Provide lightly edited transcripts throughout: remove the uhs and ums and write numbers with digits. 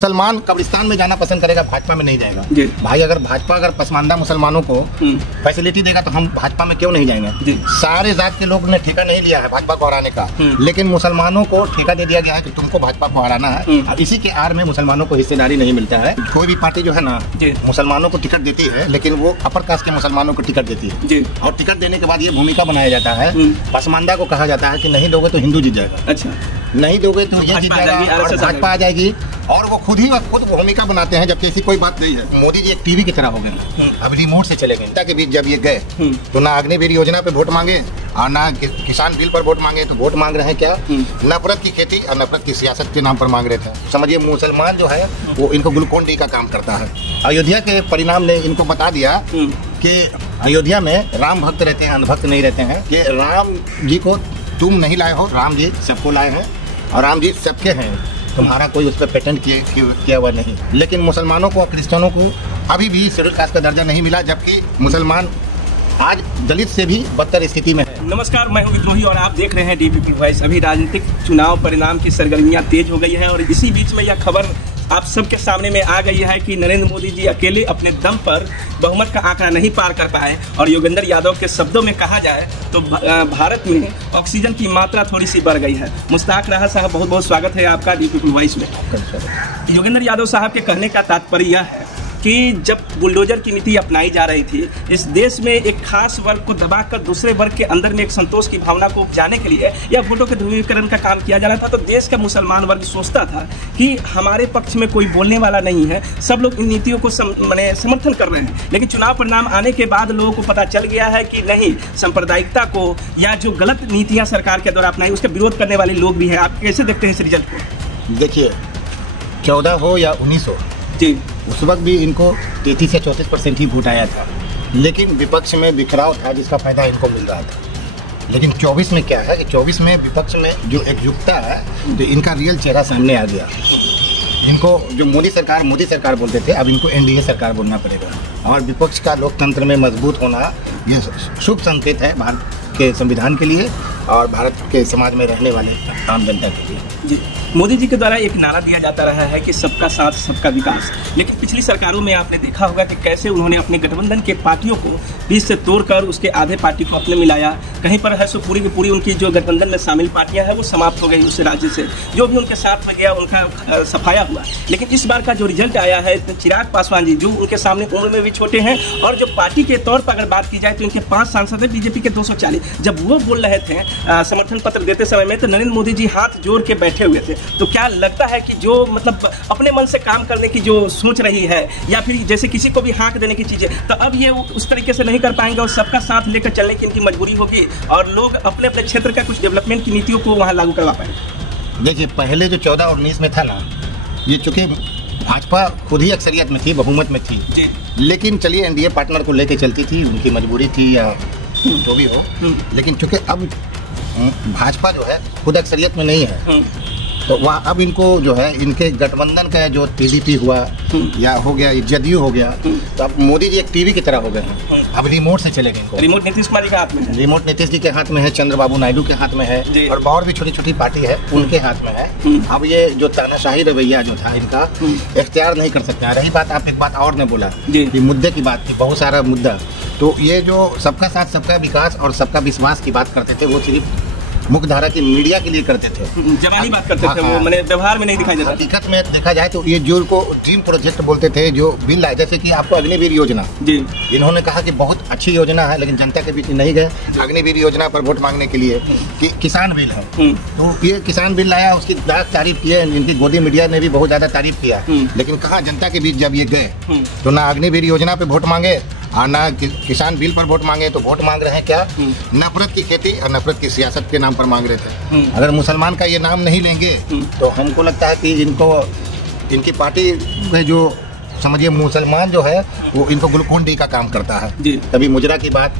मुसलमान कब्रिस्तान में जाना पसंद करेगा, भाजपा में नहीं जाएगा। भाई अगर भाजपा अगर पसमानदा मुसलमानों को फैसिलिटी देगा तो हम भाजपा में क्यों नहीं जाएंगे। सारे जात के लोग ने ठेका नहीं लिया है भाजपा को हराने का, लेकिन मुसलमानों को ठेका दे दिया गया है कि तुमको भाजपा को हराना है। और इसी के आड़ में मुसलमानों को हिस्सेदारी नहीं मिलता है। कोई भी पार्टी जो है ना मुसलमानों को टिकट देती है, लेकिन वो अपर कास्ट के मुसलमानों को टिकट देती है। और टिकट देने के बाद ये भूमिका बनाया जाता है, पसमानदा को कहा जाता है कि नहीं दोगे तो हिंदू जीत जाएगा, अच्छा नहीं दोगे तो ये जीत जाएगा और भाजपा आ जाएगी। और वो खुद भूमिका बनाते हैं, जबकि ऐसी कोई बात नहीं है। मोदी जी एक टीवी की तरह हो गए, अब रिमोट से चले गए। जनता के बीच जब ये गए तो ना अग्निवीर योजना पे वोट मांगे और ना किसान बिल पर वोट मांगे, तो वोट मांग रहे हैं क्या, नफरत की खेती और नफरत की सियासत के नाम पर मांग रहे थे। समझिए मुसलमान जो है वो इनको ग्लूकोन डी का काम करता है। अयोध्या के परिणाम ने इनको बता दिया कि अयोध्या में राम भक्त रहते हैं, अंधभक्त नहीं रहते हैं। कि राम जी को तुम नहीं लाए हो, राम जी सबको लाए हैं और राम जी सबके हैं, तुम्हारा कोई उस पर पेटेंट किया हुआ नहीं। लेकिन मुसलमानों को और क्रिश्चियनों को अभी भी शेड्यूल कास्ट का दर्जा नहीं मिला, जबकि मुसलमान आज दलित से भी बदतर स्थिति में है। नमस्कार, मैं हूं विद्रोही और आप देख रहे हैं डी पीपल वॉइस। अभी राजनीतिक चुनाव परिणाम की सरगर्मियां तेज हो गई है और इसी बीच में यह खबर आप सबके सामने में आ गई है कि नरेंद्र मोदी जी अकेले अपने दम पर बहुमत का आंकड़ा नहीं पार कर पाए। और योगेंद्र यादव के शब्दों में कहा जाए तो भारत में ऑक्सीजन की मात्रा थोड़ी सी बढ़ गई है। मुश्ताक राहा साहब, बहुत बहुत स्वागत है आपका डी पीपल वॉइस में। योगेंद्र यादव साहब के कहने का तात्पर्य यह है कि जब बुलडोजर की नीति अपनाई जा रही थी, इस देश में एक खास वर्ग को दबाकर दूसरे वर्ग के अंदर में एक संतोष की भावना को उपजाने के लिए या वोटों के ध्रुवीकरण का काम किया जा रहा था, तो देश का मुसलमान वर्ग सोचता था कि हमारे पक्ष में कोई बोलने वाला नहीं है, सब लोग इन नीतियों को समर्थन कर रहे हैं। लेकिन चुनाव परिणाम आने के बाद लोगों को पता चल गया है कि नहीं, सांप्रदायिकता को या जो गलत नीतियाँ सरकार के द्वारा अपनाई उसका विरोध करने वाले लोग भी हैं। आप कैसे देखते हैं इस रिजल्ट को? देखिए, 14 हो या 19 हो जी, उस वक्त भी इनको 33 से 34% ही वोट आया था, लेकिन विपक्ष में बिखराव था जिसका फायदा इनको मिल रहा था। लेकिन 24 में क्या है कि 24 में विपक्ष में जो एकजुटता है, तो इनका रियल चेहरा सामने आ गया। इनको जो मोदी सरकार बोलते थे, अब इनको एनडीए सरकार बोलना पड़ेगा। और विपक्ष का लोकतंत्र में मजबूत होना ये शुभ संकेत है भारत के संविधान के लिए और भारत के समाज में रहने वाले आम जनता के लिए। जी, मोदी जी के द्वारा एक नारा दिया जाता रहा है कि सबका साथ सबका विकास, लेकिन पिछली सरकारों में आपने देखा होगा कि कैसे उन्होंने अपने गठबंधन के पार्टियों को बीच से तोड़कर उसके आधे पार्टी को अपने मिलाया। कहीं पर है सो पूरी की पूरी उनकी जो गठबंधन में शामिल पार्टियां हैं वो समाप्त हो गई, उस राज्य से जो भी उनके साथ में गया उनका सफाया हुआ। लेकिन इस बार का जो रिजल्ट आया है, चिराग पासवान जी जो उनके सामने उम्र में भी छोटे हैं और जो पार्टी के तौर पर अगर बात की जाए तो इनके 5 सांसद हैं बीजेपी के 240, जब वो बोल रहे थे समर्थन पत्र देते समय में, तो नरेंद्र मोदी जी हाथ जोड़ के बैठे हुए थे। तो क्या लगता है कि जो मतलब अपने मन से काम करने की जो सोच रही है या फिर जैसे किसी को भी हाँक देने की चीज़ें, तो अब ये उस तरीके से नहीं कर पाएंगे और सबका साथ लेकर चलने की इनकी मजबूरी होगी और लोग अपने अपने क्षेत्र का कुछ डेवलपमेंट की नीतियों को वहाँ लागू करवा पाएंगे? देखिए, पहले जो 14 और 19 में था ना, ये चूँकि भाजपा खुद ही अक्सरियत में थी, बहुमत में थी, लेकिन चलिए एनडीए पार्टनर को लेके चलती थी, उनकी मजबूरी थी या जो भी हो। लेकिन चूँकि अब भाजपा जो है खुद अक्सरियत में नहीं है, तो वहाँ अब इनको जो है इनके गठबंधन का जो टीडीपी हुआ या हो गया, जदयू हो गया, तो अब मोदी जी एक टीवी की तरह हो गए हैं। अब रिमोट से चले गए इनको। रिमोट नीतीश कुमार जी के हाथ में है, रिमोट नीतीश जी के हाथ में है, चंद्रबाबू नायडू के हाथ में है और और भी छोटी छोटी पार्टी है उनके हाथ में है। अब ये जो तानाशाही रवैया जो था इनका इख्तियार नहीं कर सकते। रही बात, आप एक बात और ने बोला कि मुद्दे की बात थी, बहुत सारा मुद्दा, तो ये जो सबका साथ सबका विकास और सबका विश्वास की बात करते थे, वो सिर्फ मुख्य धारा की मीडिया के लिए करते थे, जवानी बात करते थे, वो मैंने व्यवहार में नहीं दिखाई देता। हकीकत में देखा जाए तो ये जो को ड्रीम प्रोजेक्ट बोलते थे, जो बिल आए, जैसे कि आपको अग्निवीर योजना, इन्होंने कहा कि बहुत अच्छी योजना है, लेकिन जनता के बीच नहीं गए। अग्निवीर योजना पर वोट मांगने के लिए कि किसान बिल है, तो ये किसान बिल आया, उसकी तारीफ की है, इनकी गोदी मीडिया ने भी बहुत ज्यादा तारीफ किया, लेकिन कहा जनता के बीच जब ये गए तो ना अग्निवीर योजना पे वोट मांगे और ना किसान बिल पर वोट मांगे, तो वोट मांग रहे हैं क्या, नफरत की खेती और नफरत की सियासत के नाम पर मांग रहे थे। अगर मुसलमान का ये नाम नहीं लेंगे तो हमको लगता है कि इनकी पार्टी में जो समझिए मुसलमान जो है वो इनको ग्लूकोन डी का काम करता है। कभी मुजरा की बात,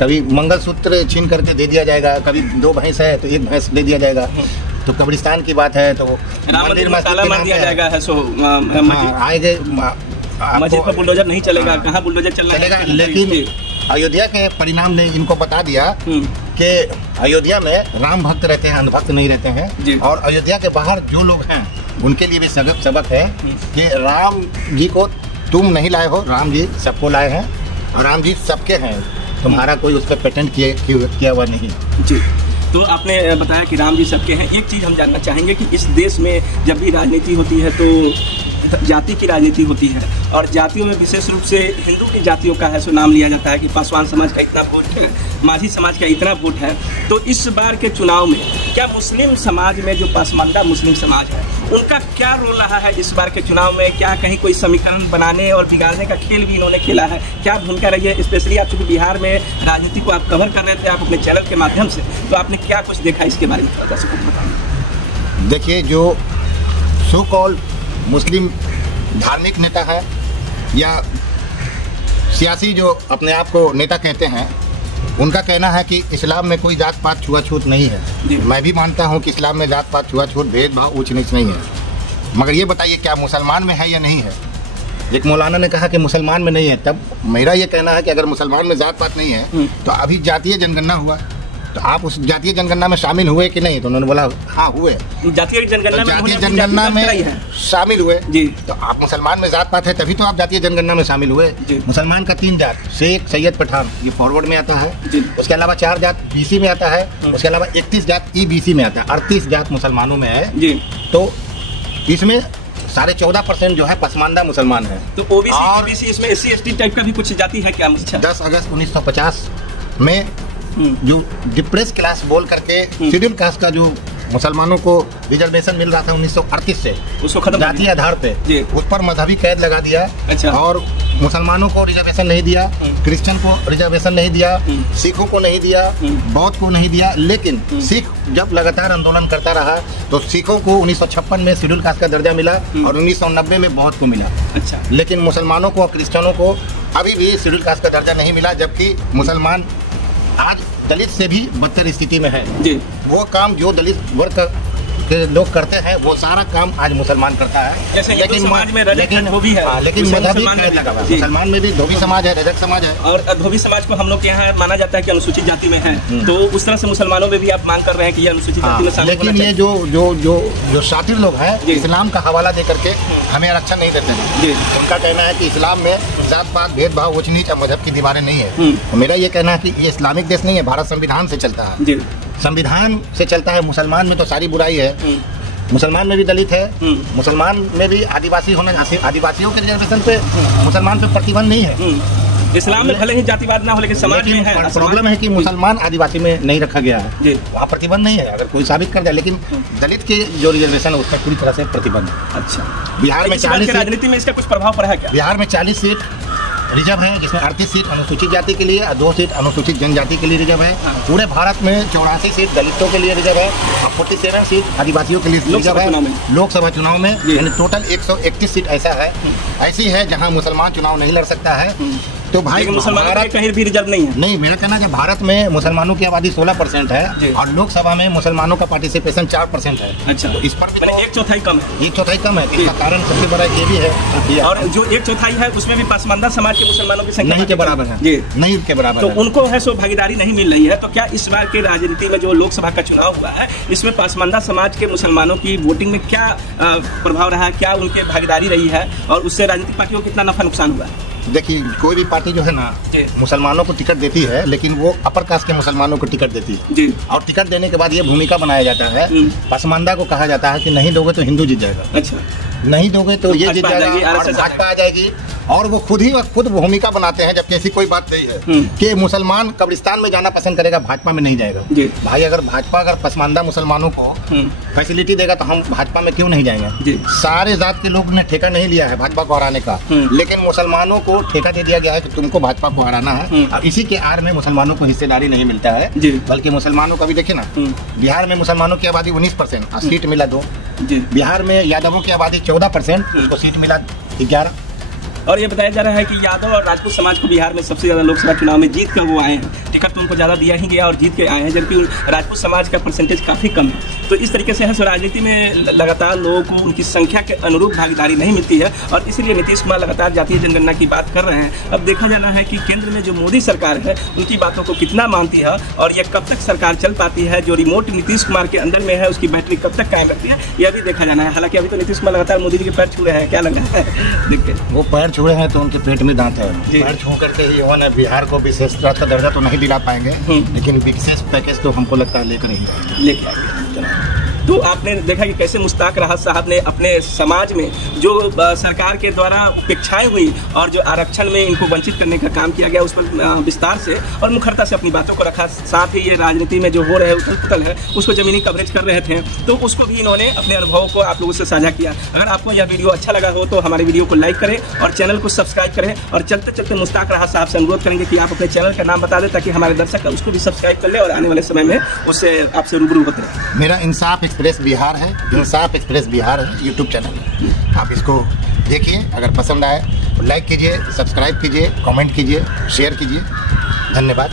कभी मंगलसूत्र छीन करके दे दिया जाएगा, कभी 2 भैंस है तो 1 भैंस दे दिया जाएगा, तो कब्रिस्तान की बात है तो मंदिर आएंगे, मस्जिद पर बुलडोजर नहीं चलेगा, कहाँ बुलडोजर चलेगा। लेकिन अयोध्या के परिणाम ने इनको बता दिया कि अयोध्या में राम भक्त रहते हैं, अंधभक्त नहीं रहते हैं। और अयोध्या के बाहर जो लोग हैं उनके लिए भी सबक है कि राम जी को तुम नहीं लाए हो, राम जी सबको लाए हैं और राम जी सबके हैं, तुम्हारा कोई उस पर पेटेंट किया हुआ नहीं। जी, तो आपने बताया कि राम जी सबके हैं। एक चीज़ हम जानना चाहेंगे कि इस देश में जब भी राजनीति होती है तो जाति की राजनीति होती है, और जातियों में विशेष रूप से हिंदू की जातियों का है सो नाम लिया जाता है कि पासवान समाज का इतना वोट है, माझी समाज का इतना वोट है। तो इस बार के चुनाव में क्या मुस्लिम समाज में जो पसमानदा मुस्लिम समाज है उनका क्या रोल रहा है इस बार के चुनाव में? क्या कहीं कोई समीकरण बनाने और बिगाड़ने का खेल भी इन्होंने खेला है? क्या भूमिका रही है? स्पेशली आप चूँकि बिहार में राजनीति को आप कवर कर रहे थे आप अपने चैनल के माध्यम से, तो आपने क्या कुछ देखा इसके बारे में थोड़ा सा बताइए। देखिए, जो सो कॉल्ड मुस्लिम धार्मिक नेता है या सियासी जो अपने आप को नेता कहते हैं, उनका कहना है कि इस्लाम में कोई जात पात छुआछूत नहीं है। मैं भी मानता हूं कि इस्लाम में जात पात छुआछूत भेदभाव ऊंच नीच नहीं है, मगर ये बताइए क्या मुसलमान में है या नहीं है? एक मौलाना ने कहा कि मुसलमान में नहीं है, तब मेरा ये कहना है कि अगर मुसलमान में जात पात नहीं है तो अभी जातीय जनगणना हुआ, तो आप उस जातीय जनगणना में शामिल हुए कि नहीं? तो उन्होंने बोला हाँ हुए। जातीय जनगणना में शामिल हुए जी, तो आप मुसलमान में जात पात है तभी तो आप जातीय जनगणना में शामिल हुए। मुसलमान का 3 जात, शेख, सैयद, पठान, ये फॉरवर्ड में आता है। उसके अलावा 4 जात बीसी में आता है, उसके अलावा 31 जात ईबीसी में आता है, 38 जात मुसलमानों में है जी। तो इसमें 14.5% जो है पसमानदा मुसलमान है। तो ओबीसी इसमें एससी एसटी टाइप का भी कुछ जाति है क्या? 10 अगस्त 1950 में जो डिप्रेस क्लास बोल करके शेड्यूल कास्ट का जो मुसलमानों को रिजर्वेशन मिल रहा था 1938 से, उसको खत्म जातीय आधार पे उस पर मजहबी कैद लगा दिया। अच्छा। और मुसलमानों को रिजर्वेशन नहीं दिया, क्रिश्चियन को रिजर्वेशन नहीं दिया, सिखों को नहीं दिया, बौद्ध को नहीं दिया। लेकिन सिख जब लगातार आंदोलन करता रहा तो सिखों को 1956 में शेड्यूल कास्ट का दर्जा मिला और 1990 में बौद्ध को मिला। अच्छा। लेकिन मुसलमानों को और क्रिश्चियनों को अभी भी शेड्यूल कास्ट का दर्जा नहीं मिला, जबकि मुसलमान आज दलित से भी बदतर स्थिति में है जी। वो काम जो दलित वर्ग के लोग करते हैं वो सारा काम आज मुसलमान करता है। जैसे लेकिन समाज में लेकिन मजहबी कैद लगा हुआ है। मुसलमान में भी धोबी समाज है, रजक समाज है, और धोबी समाज को हम लोग के यहाँ माना जाता है कि अनुसूचित जाति में है, तो उस तरह से मुसलमानों में भी आप मांग कर रहे हैं कि ये अनुसूचित जाति में शामिल। लेकिन ये जो शातिर लोग हैं इस्लाम का हवाला दे करके हमें आरक्षण नहीं देते हैं। उनका कहना है कि इस्लाम में जात पात भेदभाव ऊंच नीच मजहब की दीवारें नहीं है। मेरा ये कहना है कि ये इस्लामिक देश नहीं है, भारत संविधान से चलता है, संविधान से चलता है। मुसलमान में तो सारी बुराई है, मुसलमान में भी दलित है, मुसलमान में भी आदिवासी होने, आदिवासियों के रिजर्वेशन पे मुसलमान पे प्रतिबंध नहीं है। इस्लाम में भले ही जातिवाद ना हो लेकिन समाज में है। प्रॉब्लम है कि मुसलमान आदिवासी में नहीं रखा गया है, वहाँ प्रतिबंध नहीं है, अगर कोई साबित कर जाए। लेकिन दलित के जो रिजर्वेशन है उसका पूरी तरह से प्रतिबंध है। अच्छा। बिहार में 40 राजनीति में इसका कुछ प्रभाव पड़ा है क्या? बिहार में 40 सीट रिजर्व है, जिसमें 38 सीट अनुसूचित जाति के लिए और 2 सीट अनुसूचित जनजाति के लिए रिजर्व है। पूरे भारत में 84 सीट दलितों के लिए रिजर्व है और 47 सीट आदिवासियों के लिए रिजर्व है। लोकसभा चुनाव में यानी टोटल 131 सीट ऐसी है जहां मुसलमान चुनाव नहीं लड़ सकता है। तो भाई मुसलमानों कहीं भी रिजर्व नहीं है। नहीं, मेरा कहना है कि भारत में मुसलमानों की आबादी 16% है और लोकसभा में मुसलमानों का पार्टिसिपेशन 4% है। अच्छा। तो इस पर भी 1/4 कम है। 1/4 कम है। इसका कारण सबसे बड़ा ये भी है, और जो 1/4 है उसमें भी पसमानदा समाज के मुसलमानों की संख्या नहीं के बराबर है जी, नहीं के बराबर। तो उनको है सो भागीदारी नहीं मिल रही है। तो क्या इस बार के राजनीति में जो लोकसभा का चुनाव हुआ है इसमें पसमानदा समाज के मुसलमानों की वोटिंग में क्या प्रभाव रहा है, क्या उनकी भागीदारी रही है और उससे राजनीतिक पार्टियों को कितना नफा नुकसान हुआ है? देखिए, कोई भी पार्टी जो है ना मुसलमानों को टिकट देती है, लेकिन वो अपर कास्ट के मुसलमानों को टिकट देती है जी। और टिकट देने के बाद ये भूमिका बनाया जाता है, पसमानदा को कहा जाता है कि नहीं दोगे तो हिंदू जीत जाएगा। अच्छा। नहीं दोगे तो ये जीत जाएगा और भाजपा आ जाएगी, और वो खुद भूमिका बनाते हैं, जबकि ऐसी कोई बात नहीं है कि मुसलमान कब्रिस्तान में जाना पसंद करेगा, भाजपा में नहीं जाएगा। भाई अगर भाजपा पसमानदा मुसलमानों को फैसिलिटी देगा तो हम भाजपा में क्यों नहीं जाएंगे? सारे जात के लोग ने ठेका नहीं लिया है भाजपा को हराने का, लेकिन मुसलमानों को ठेका दे दिया गया है कि तुमको भाजपा को हराना है, और इसी के आड़ में मुसलमानों को हिस्सेदारी नहीं मिलता है। बल्कि मुसलमानों का भी देखिए ना, बिहार में मुसलमानों की आबादी 19% और सीट मिला 2। बिहार में यादवों की आबादी 14%, उसको सीट मिला 11। और ये बताया जा रहा है कि यादव और राजपूत समाज को बिहार में सबसे ज़्यादा लोकसभा चुनाव में जीत कर वो आए हैं, टिकट तो उनको ज़्यादा दिया ही गया और जीत के आए हैं, जबकि राजपूत समाज का परसेंटेज काफ़ी कम है। तो इस तरीके से है राजनीति में लगातार लोगों को उनकी संख्या के अनुरूप भागीदारी नहीं मिलती है और इसलिए नीतीश कुमार लगातार जातीय जनगणना की बात कर रहे हैं। अब देखा जाना है कि केंद्र में जो मोदी सरकार है उनकी बातों को कितना मानती है और ये कब तक सरकार चल पाती है, जो रिमोट नीतीश कुमार के अंदर में है उसकी बैटरी कब तक कायम रखती है, यह भी देखा जाना है। हालांकि अभी तो नीतीश कुमार लगातार मोदी जी के पैर छू रहे हैं, क्या लग रहा है देखते वो पैर छुए हैं तो उनके पेट में दांत है, पैर छू करके ही उन्होंने बिहार को विशेष का दर्जा तो नहीं दिला पाएंगे, लेकिन विशेष पैकेज तो हमको लगता है लेकर ही लेके आएंगे। तो आपने देखा कि कैसे मुश्ताक राहत साहब ने अपने समाज में जो सरकार के द्वारा अपेक्षाएं हुई और जो आरक्षण में इनको वंचित करने का काम किया गया उस पर विस्तार से और मुखरता से अपनी बातों को रखा। साथ ही ये राजनीति में जो हो रहे उथल पुथल है उसको जमीनी कवरेज कर रहे थे, तो उसको भी इन्होंने अपने अनुभवों को आप लोगों से साझा किया। अगर आपको यह वीडियो अच्छा लगा हो तो हमारे वीडियो को लाइक करें और चैनल को सब्सक्राइब करें और चलते चलते मुश्ताक राहत साहब से अनुरोध करेंगे कि आप अपने चैनल का नाम बता दें ताकि हमारे दर्शक उसको भी सब्सक्राइब कर ले और आने वाले समय में उससे आपसे रूबरू होते हैं। मेरा इंसाफ एक्सप्रेस बिहार है, इंसाफ एक्सप्रेस बिहार है यूट्यूब चैनल, आप इसको देखिए, अगर पसंद आए तो लाइक कीजिए, सब्सक्राइब कीजिए, कमेंट कीजिए, शेयर कीजिए। धन्यवाद।